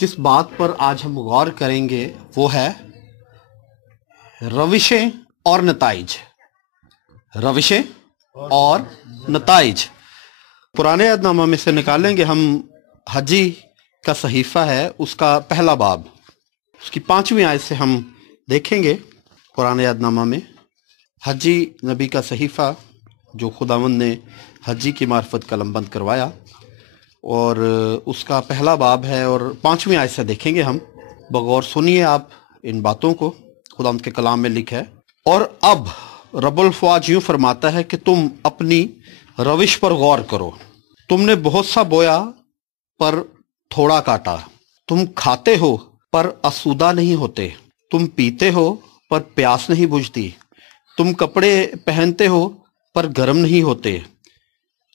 جس بات پر آج ہم غور کریں گے وہ ہے روشیں اور نتائج. روشیں اور نتائج پرانے عہد نامہ میں سے نکالیں گے ہم. حجی کا صحیفہ ہے، اس کا پہلا باب، اس کی 5ویں آیت سے ہم دیکھیں گے. پرانے عہد نامہ میں حجی نبی کا صحیفہ جو خداوند نے حجی کی معرفت قلم بند کروایا، اور اس کا پہلا باب ہے اور 5ویں آیت سے دیکھیں گے ہم. بغور سنیے آپ ان باتوں کو، خداوند کے کلام میں لکھا ہے. اور اب رب الفواج یوں فرماتا ہے کہ تم اپنی روش پر غور کرو. تم نے بہت سا بویا پر تھوڑا کاٹا. تم کھاتے ہو پر آسودہ نہیں ہوتے. تم پیتے ہو پر پیاس نہیں بجھتی. تم کپڑے پہنتے ہو پر گرم نہیں ہوتے.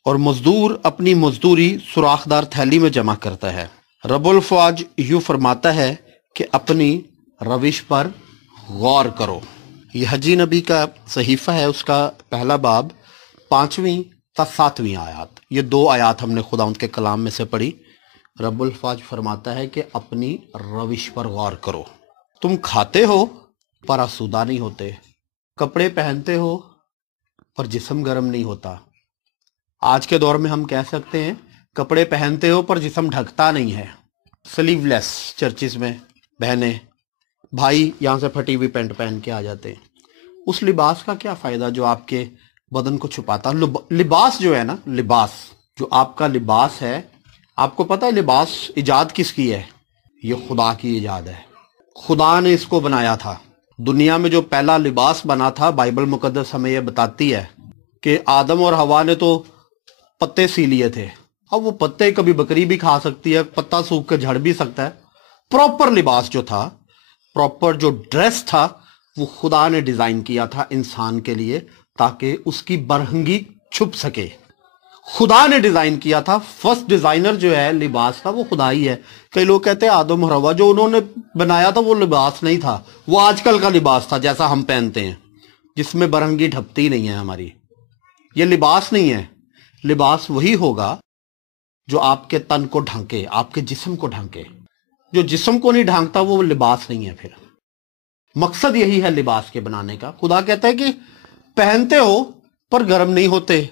اور مزدور اپنی مزدوری سوراخدار تھیلی میں جمع کرتا ہے. رب الفواج یوں فرماتا ہے کہ اپنی روش پر غور کرو. یہ حجی نبی کا صحیفہ ہے، اس کا پہلا باب 5ویں تا 7ویں آیات. یہ 2 آیات ہم نے خداوند کے کلام میں سے پڑھی. رب الفواج فرماتا ہے کہ اپنی روش پر غور کرو. تم کھاتے ہو پر آسودہ نہیں ہوتے. کپڑے پہنتے ہو پر جسم گرم نہیں ہوتا. آج کے دور میں ہم کہہ سکتے ہیں کپڑے پہنتے ہو پر جسم ڈھکتا نہیں ہے. سلیو لیس چرچز میں بہنیں، بھائی یہاں سے پھٹی ہوئی پینٹ پہن کے آ جاتے ہیں. اس لباس کا کیا فائدہ جو آپ کے بدن کو چھپاتا؟ لباس جو ہے نا، لباس جو آپ کا لباس ہے، آپ کو پتہ ہے لباس ایجاد کس کی ہے؟ یہ خدا کی ایجاد ہے. خدا نے اس کو بنایا تھا. دنیا میں جو پہلا لباس بنا تھا، بائبل مقدس ہمیں یہ بتاتی ہے کہ آدم اور حوا نے تو پتے سی لیے تھے. اب وہ پتے کبھی بکری بھی کھا سکتی ہے، پتا سوکھ کے جھڑ بھی سکتا ہے. پراپر لباس جو تھا، پراپر جو ڈریس تھا، وہ خدا نے ڈیزائن کیا تھا انسان کے لیے تاکہ اس کی برہنگی چھپ سکے. خدا نے ڈیزائن کیا تھا. فرسٹ ڈیزائنر جو ہے لباس کا وہ خدا ہی ہے. کئی لوگ کہتے ہیں آدم اور حوا جو انہوں نے بنایا تھا وہ لباس نہیں تھا، وہ آج کل کا لباس تھا جیسا ہم پہنتے ہیں، جس میں برہنگی ڈھپتی نہیں ہے ہماری. یہ لباس نہیں ہے. لباس وہی ہوگا جو آپ کے تن کو ڈھانکے، آپ کے جسم کو ڈھانکے. جو جسم کو نہیں ڈھانکتا وہ لباس نہیں ہے. پھر مقصد یہی ہے لباس کے بنانے کا. خدا کہتا ہے کہ پہنتے ہو پر گرم نہیں ہوتے،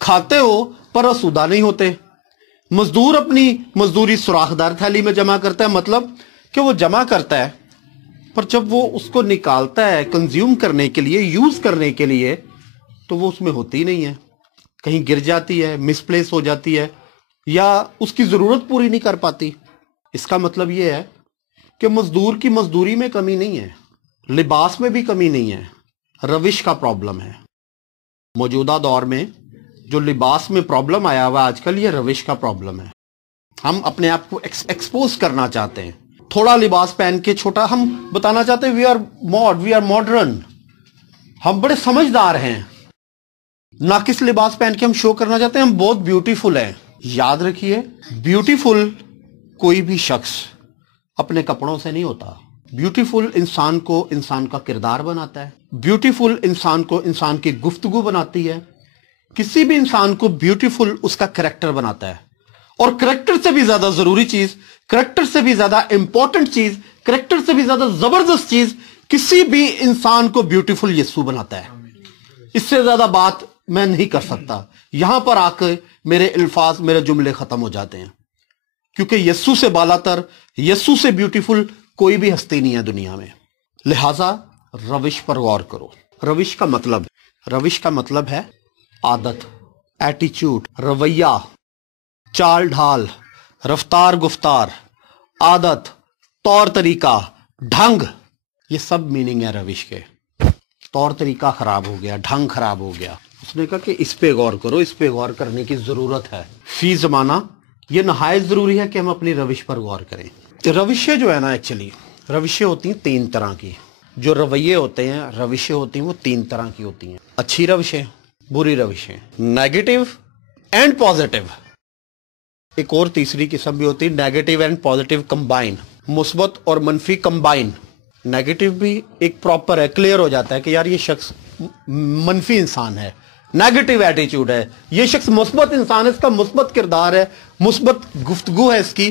کھاتے ہو پر آسودہ نہیں ہوتے. مزدور اپنی مزدوری سوراخدار تھیلی میں جمع کرتا ہے. مطلب کہ وہ جمع کرتا ہے پر جب وہ اس کو نکالتا ہے کنزیوم کرنے کے لیے، یوز کرنے کے لیے، تو وہ اس میں ہوتی نہیں ہے. کہیں گر جاتی ہے، مس پلیس ہو جاتی ہے، یا اس کی ضرورت پوری نہیں کر پاتی. اس کا مطلب یہ ہے کہ مزدور کی مزدوری میں کمی نہیں ہے، لباس میں بھی کمی نہیں ہے. روش کا پرابلم ہے. موجودہ دور میں جو لباس میں پرابلم آیا ہوا آج کل، یہ روش کا پرابلم ہے. ہم اپنے آپ کو ایکسپوز کرنا چاہتے ہیں. تھوڑا لباس پہن کے چھوٹا، ہم بتانا چاہتے ہیں وی آر ماڈرن، ہم بڑے سمجھدار ہیں. ناقص لباس پہن کے ہم شو کرنا چاہتے ہیں ہم بہت بیوٹیفل ہیں. یاد رکھیے، بیوٹیفل کوئی بھی شخص اپنے کپڑوں سے نہیں ہوتا. بیوٹیفل انسان کو انسان کا کردار بناتا ہے. بیوٹیفل انسان کو انسان کی گفتگو بناتی ہے. کسی بھی انسان کو بیوٹیفل اس کا کریکٹر بناتا ہے. اور کریکٹر سے بھی زیادہ ضروری چیز، کریکٹر سے بھی زیادہ امپورٹنٹ چیز، کریکٹر سے بھی زیادہ زبردست چیز، کسی بھی انسان کو بیوٹیفل یسوع بناتا ہے. اس سے زیادہ بات میں نہیں کر سکتا. یہاں پر آ کے میرے الفاظ، میرے جملے ختم ہو جاتے ہیں، کیونکہ یسوع سے بالا تر، یسوع سے بیوٹیفل کوئی بھی ہستی نہیں ہے دنیا میں. لہٰذا روش پر غور کرو. روش کا مطلب ہے عادت، ایٹیچیوڈ، رویہ، چال ڈھال، رفتار گفتار، عادت، طور طریقہ، ڈھنگ. یہ سب میننگ ہے روش کے. طور طریقہ خراب ہو گیا، ڈھنگ خراب ہو گیا. اس نے کہا کہ اس پہ غور کرو، اس پہ غور کرنے کی ضرورت ہے. فی زمانہ یہ نہایت ضروری ہے کہ ہم اپنی روش پر غور کریں. روشیں جو ہے نا، ایکچولی روشیں ہوتی ہیں 3 طرح کی. جو رویے ہوتے ہیں، روشیں ہوتی ہیں، وہ 3 طرح کی ہوتی ہیں. اچھی روشیں، بری روشیں، نیگیٹو اینڈ پازیٹیو. ایک اور تیسری قسم بھی ہوتی ہے، نیگیٹو اینڈ پازیٹیو کمبائن، مثبت اور منفی کمبائن. نیگیٹو بھی ایک پراپر ہے، کلیئر ہو جاتا ہے کہ یار یہ شخص منفی انسان ہے، نیگیٹو ایٹیچیوڈ ہے. یہ شخص مثبت انسان ہے، اس کا مثبت کردار ہے، مثبت گفتگو ہے اس کی،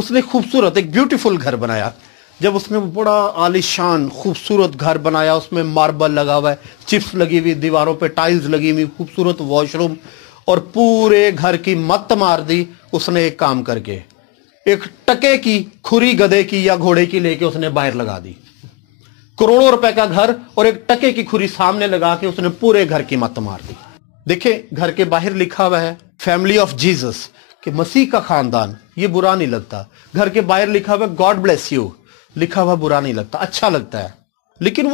اس نے خوبصورت ایک بیوٹیفل گھر بنایا. جب اس نے بڑا عالیشان خوبصورت گھر بنایا, اس میں ماربل لگا ہوا ہے, چپس لگی ہوئی دیواروں پہ, ٹائلز لگی ہوئی, خوبصورت واش روم, اور پورے گھر کی مت مار دی اس نے ایک کام کر کے. ایک ٹکے کی کھری گدھے کی یا گھوڑے کی لے کے اس نے باہر لگا دی. کروڑوں روپے کا گھر اور ایک ٹکے کی کھری سامنے لگا کے اس نے پورے گھر کی مت مار دی. دیکھیں گھر کے باہر لکھا ہوا ہے فیملی آف جیزس, کہ مسیح کا خاندان, یہ برا نہیں لگتا. گھر کے باہر لکھا ہوا گاڈ بلیس یو, لکھا ہوا برا نہیں لگتا, اچھا لگتا ہے. لیکن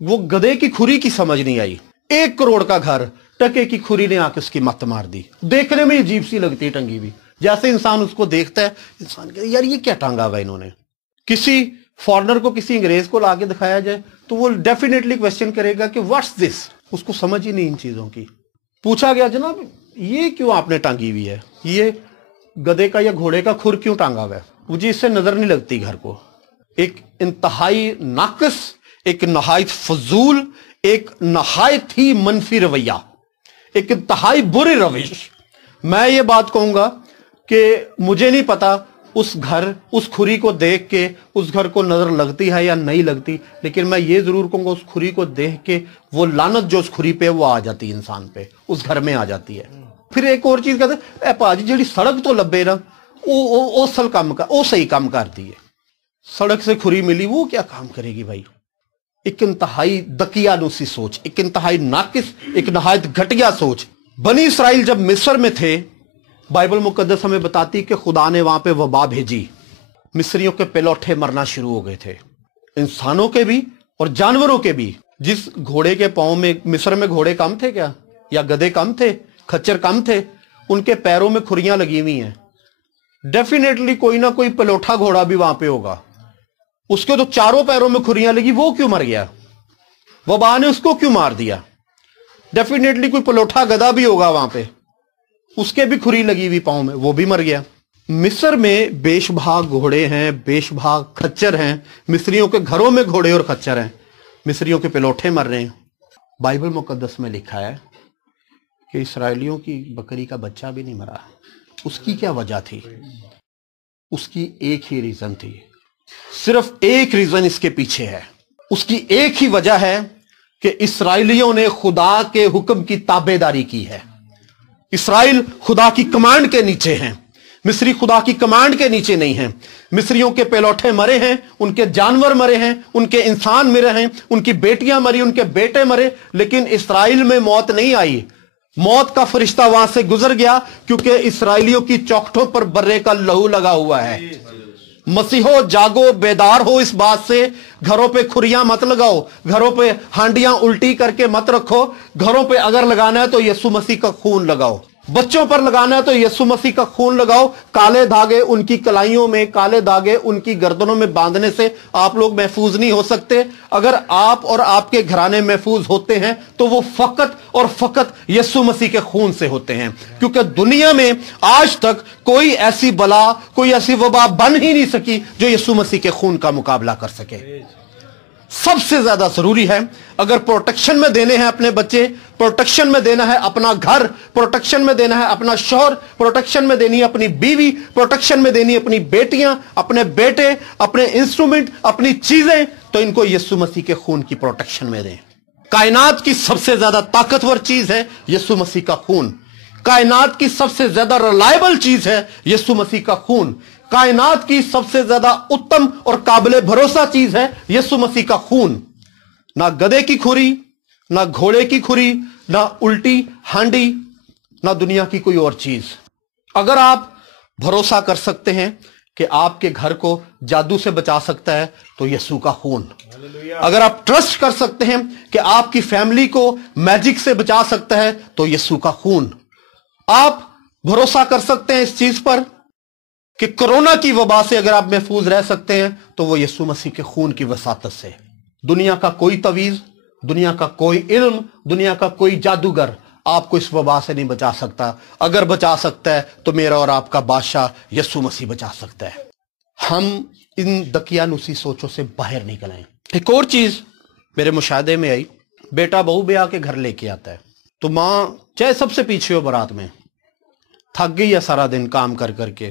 وہ گدھے کی کھری کی سمجھ نہیں آئی. 1 کروڑ کا گھر, ٹکے کی کھری نے آ کے اس کی مت مار دی. دیکھنے میں عجیب سی لگتی ہے ٹنگی ہوئی. جیسے انسان اس کو دیکھتا ہے, انسان کہتا ہے یار یہ کیا ٹانگا ہوا انہوں نے. کسی فارنر کو, کسی انگریز کو لا کے دکھایا جائے تو وہ ڈیفینیٹلی کوشچن کرے گا کہ واٹس دس. اس کو سمجھ ہی نہیں ان چیزوں کی. پوچھا گیا جناب یہ کیوں آپ نے ٹانگی ہوئی ہے, یہ گدھے کا یا گھوڑے کا کھر کیوں ٹانگا ہوا ہے؟ مجھے اس سے نظر نہیں لگتی گھر کو. ایک انتہائی ناقص, ایک نہایت فضول, ایک نہایت ہی منفی رویہ, ایک انتہائی بری روش. میں یہ بات کہوں گا کہ مجھے نہیں پتا اس گھر, اس کھری کو دیکھ کے اس گھر کو نظر لگتی ہے یا نہیں لگتی, لیکن میں یہ ضرور کہوں گا اس کھری کو دیکھ کے وہ لعنت جو اس کھری پہ وہ آ جاتی ہے انسان پہ, اس گھر میں آ جاتی ہے. پھر ایک اور چیز کہتے ہیں, اے پاجی جیڑی سڑک تو لبے نا وہ صحیح کام کرتی ہے. سڑک سے کھری ملی وہ کیا کام کرے گی بھائی؟ ایک انتہائی دقیانوسی سوچ, ایک انتہائی ناقص, ایک نہایت گھٹیا سوچ. بنی اسرائیل جب مصر میں تھے, بائبل مقدس ہمیں بتاتی کہ خدا نے وہاں پہ وبا بھیجی, مصریوں کے پلوٹھے مرنا شروع ہو گئے تھے, انسانوں کے بھی اور جانوروں کے بھی. جس گھوڑے کے پاؤں میں, مصر میں گھوڑے کم تھے کیا, یا گدھے کم تھے, کھچر کم تھے؟ ان کے پیروں میں کھریاں لگی ہوئی ہیں. ڈیفینیٹلی کوئی نہ کوئی پلوٹھا گھوڑا بھی وہاں پہ ہوگا. اس کے تو چاروں پیروں میں کھریاں لگی, وہ کیوں مر گیا؟ وبا نے اس کو کیوں مار دیا؟ ڈیفینیٹلی کوئی پلوٹھا گدھا بھی ہوگا وہاں پہ, اس کے بھی کھری لگی ہوئی پاؤں میں, وہ بھی مر گیا. مصر میں بیش بھاگ گھوڑے ہیں, بیش بھاگ کھچر ہیں. مصریوں کے گھروں میں گھوڑے اور کھچر ہیں, مصریوں کے پلوٹھے مر رہے ہیں. بائبل مقدس میں لکھا ہے کہ اسرائیلیوں کی بکری کا بچہ بھی نہیں مرا. اس کی کیا وجہ تھی؟ اس کی ایک ہی ریزن تھی, صرف ایک ریزن اس کے پیچھے ہے. اس کی ایک ہی وجہ ہے کہ اسرائیلیوں نے خدا کے حکم کی تابع داری کی ہے. اسرائیل خدا کی کمانڈ کے نیچے ہیں, مصری خدا کی کمانڈ کے نیچے نہیں ہیں. مصریوں کے پیلوٹھے مرے ہیں, ان کے جانور مرے ہیں, ان کے انسان مرے ہیں, ان کی بیٹیاں مری, ان کے بیٹے مرے, لیکن اسرائیل میں موت نہیں آئی. موت کا فرشتہ وہاں سے گزر گیا کیونکہ اسرائیلیوں کی چوکھٹوں پر برے کا لہو لگا ہوا ہے. مسیحو جاگو, بیدار ہو اس بات سے. گھروں پہ کھریاں مت لگاؤ, گھروں پہ ہانڈیاں الٹی کر کے مت رکھو. گھروں پہ اگر لگانا ہے تو یسوع مسیح کا خون لگاؤ. بچوں پر لگانا ہے تو یسوع مسیح کا خون لگاؤ. کالے دھاگے ان کی کلائیوں میں, کالے دھاگے ان کی گردنوں میں باندھنے سے آپ لوگ محفوظ نہیں ہو سکتے. اگر آپ اور آپ کے گھرانے محفوظ ہوتے ہیں تو وہ فقط اور فقط یسوع مسیح کے خون سے ہوتے ہیں, کیونکہ دنیا میں آج تک کوئی ایسی بلا, کوئی ایسی وبا بن ہی نہیں سکی جو یسوع مسیح کے خون کا مقابلہ کر سکے. سب سے زیادہ ضروری ہے, اگر پروٹیکشن میں دینے ہیں اپنے بچے, پروٹیکشن میں دینا ہے اپنا گھر, پروٹیکشن میں دینا ہے اپنا شوہر, پروٹیکشن میں دینی ہے اپنی بیوی, پروٹیکشن میں دینی ہے اپنی بیٹیاں, اپنے بیٹے, اپنے انسٹرومنٹ, اپنی چیزیں, تو ان کو یسوع مسیح کے خون کی پروٹیکشن میں دیں. کائنات کی سب سے زیادہ طاقتور چیز ہے یسوع مسیح کا خون. کائنات کی سب سے زیادہ ریلائبل چیز ہے یسوع مسیح کا خون. کائنات کی سب سے زیادہ اتم اور قابل بھروسہ چیز ہے یسوع مسیح کا خون. نہ گدھے کی کھری, نہ گھوڑے کی کھری, نہ الٹی ہانڈی, نہ دنیا کی کوئی اور چیز. اگر آپ بھروسہ کر سکتے ہیں کہ آپ کے گھر کو جادو سے بچا سکتا ہے تو یسوع کا خون. اگر آپ ٹرسٹ کر سکتے ہیں کہ آپ کی فیملی کو میجک سے بچا سکتا ہے تو یسوع کا خون. آپ بھروسہ کر سکتے ہیں اس چیز پر کہ کرونا کی وبا سے اگر آپ محفوظ رہ سکتے ہیں تو وہ یسوع مسیح کے خون کی وساطت سے. دنیا کا کوئی تویز, دنیا کا کوئی علم, دنیا کا کوئی جادوگر آپ کو اس وبا سے نہیں بچا سکتا. اگر بچا سکتا ہے تو میرا اور آپ کا بادشاہ یسوع مسیح بچا سکتا ہے. ہم ان دقیانوسی سوچوں سے باہر نکل آئیں. ایک اور چیز میرے مشاہدے میں آئی, بیٹا بہو بیاہ کے گھر لے کے آتا ہے تو ماں چاہے سب سے پیچھے ہو برات میں, تھک گئی ہے سارا دن کام کر کر کے,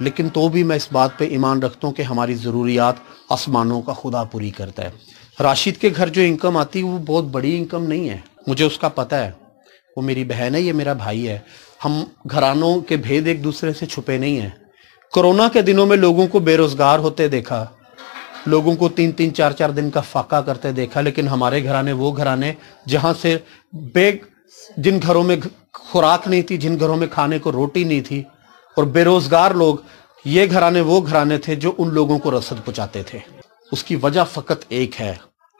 لیکن تو بھی میں اس بات پہ ایمان رکھتا ہوں کہ ہماری ضروریات آسمانوں کا خدا پوری کرتا ہے۔ راشد کے گھر جو انکم آتی ہے وہ بہت بڑی انکم نہیں ہے، مجھے اس کا پتہ ہے، وہ میری بہن ہے، یہ میرا بھائی ہے، ہم گھرانوں کے بھید ایک دوسرے سے چھپے نہیں ہیں۔ کورونا کے دنوں میں لوگوں کو بے روزگار ہوتے دیکھا، لوگوں کو 3-3 4-4 دن کا فاقہ کرتے دیکھا، لیکن ہمارے گھرانے وہ گھرانے جہاں سے جن گھروں میں خوراک نہیں تھی، جن گھروں میں کھانے کو روٹی نہیں تھی اور بے روزگار لوگ، یہ گھرانے وہ گھرانے تھے جو ان لوگوں کو رسد پہنچاتے تھے۔ اس کی وجہ فقط ایک ہے،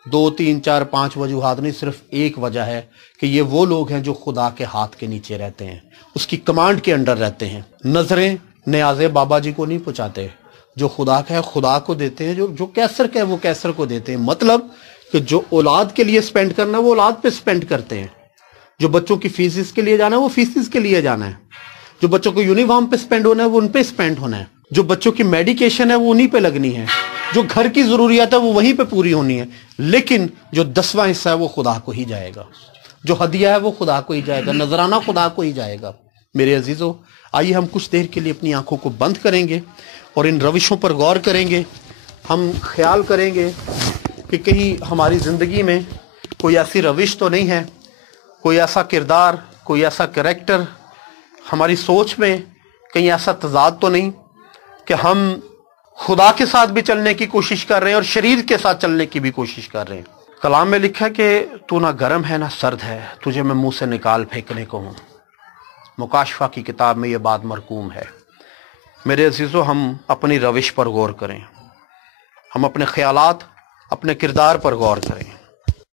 2 3 4 5 وجوہات نہیں، صرف ایک وجہ ہے کہ یہ وہ لوگ ہیں جو خدا کے ہاتھ کے نیچے رہتے ہیں، اس کی کمانڈ کے انڈر رہتے ہیں۔ نظریں نیازیں بابا جی کو نہیں پہنچاتے، جو خدا کا ہے خدا کو دیتے ہیں، جو کیسر کا ہے وہ کیسر کو دیتے ہیں۔ مطلب کہ جو اولاد کے لیے سپینڈ کرنا ہے وہ اولاد پہ سپینڈ کرتے ہیں، جو بچوں کی فیسز کے لیے جانا ہے وہ فیسز کے لیے جانا ہے، جو بچوں کو یونیفارم پہ سپینڈ ہونا ہے وہ ان پہ سپینڈ ہونا ہے، جو بچوں کی میڈیکیشن ہے وہ انہی پہ لگنی ہے، جو گھر کی ضروریات ہے وہ وہیں پہ پوری ہونی ہے، لیکن جو 10واں حصہ ہے وہ خدا کو ہی جائے گا، جو ہدیہ ہے وہ خدا کو ہی جائے گا، نذرانہ خدا کو ہی جائے گا۔ میرے عزیزو، آئیے ہم کچھ دیر کے لیے اپنی آنکھوں کو بند کریں گے اور ان روشوں پر غور کریں گے۔ ہم خیال کریں گے کہ کہیں ہماری زندگی میں کوئی ایسی روش تو نہیں ہے، کوئی ایسا کردار، کوئی ایسا کریکٹر، ہماری سوچ میں کہیں ایسا تضاد تو نہیں کہ ہم خدا کے ساتھ بھی چلنے کی کوشش کر رہے ہیں اور شریر کے ساتھ چلنے کی بھی کوشش کر رہے ہیں۔ کلام میں لکھا ہے کہ تو نہ گرم ہے نہ سرد ہے، تجھے میں منہ سے نکال پھینکنے کو ہوں۔ مکاشفہ کی کتاب میں یہ بات مرقوم ہے۔ میرے عزیزو، ہم اپنی روش پر غور کریں، ہم اپنے خیالات، اپنے کردار پر غور کریں۔